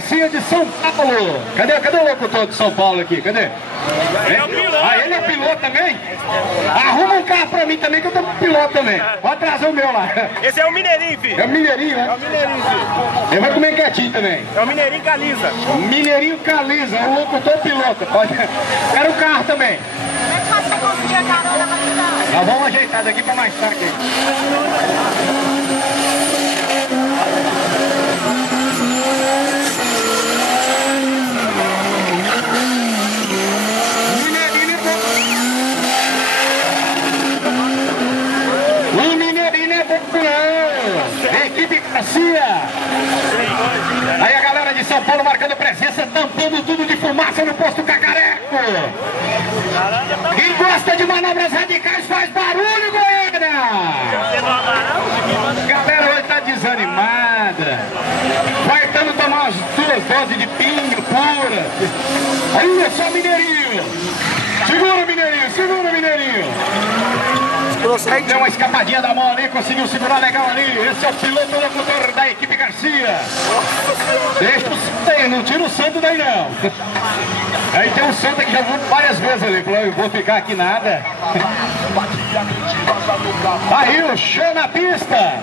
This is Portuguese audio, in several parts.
Garcia de São Paulo. Cadê o locutor de São Paulo aqui? Cadê? Ah, ele é piloto também? Arruma um carro pra mim também, que eu tô com piloto também. Pode trazer o meu lá. Esse é o Mineirinho, filho. É o Mineirinho, né? É o Mineirinho, filho. Ele vai comer quietinho também. É o Mineirinho Caliza. Mineirinho Caliza, o locutor piloto. Pode... Quero o carro também. Nós vamos ajeitar daqui pra mais tarde. O Mineirinho é popular. Equipe Garcia. Aí a galera de São Paulo marcando presença, tampando tudo de fumaça no posto Cacareco. Quem gosta de manobras radicais faz barulho, Goiânia! A galera hoje tá desanimada. Vai tentando tomar umas 2 doses de pinho pura. Aí é só Mineirinho. Segura o Mineirinho, segura o Mineirinho. Deu uma escapadinha da mão ali, conseguiu segurar legal ali. Esse é o piloto locutor da equipe Garcia. Deixa o santo aí, não tira o santo daí não. Aí tem um santo que já viu várias vezes ali. Falou, eu vou ficar aqui nada. Aí o show na pista.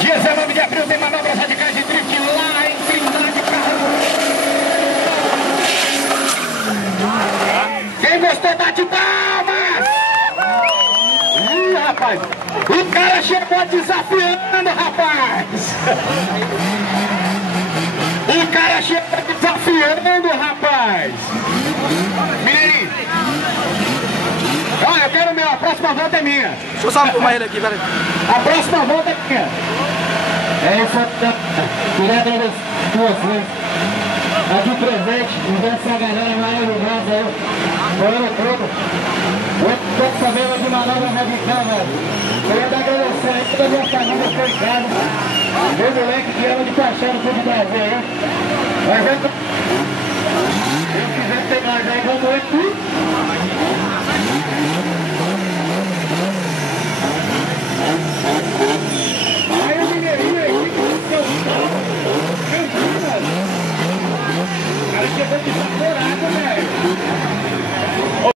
Dia 19 de abril tem manobras radicais de drift lá em Trindade. Quem gostou, bate palmas! Rapaz, o cara chegou desafiando, rapaz! O cara chegou desafiando, rapaz! Mineirinho! Olha, eu quero meu, a próxima volta é minha! Deixa eu só arrumar ele aqui, peraí. A próxima volta é minha! É isso, queria agradecer vocês aqui presente, essa galera maravilhosa aí, falando tudo. Eu sabendo de manobra radical, velho. Queria agradecer aí toda a minha família que foi em casa. Meu moleque que ama de paixão no Clube Brasil aí. Mas eu quiser ter mais aí, vamos ver tudo.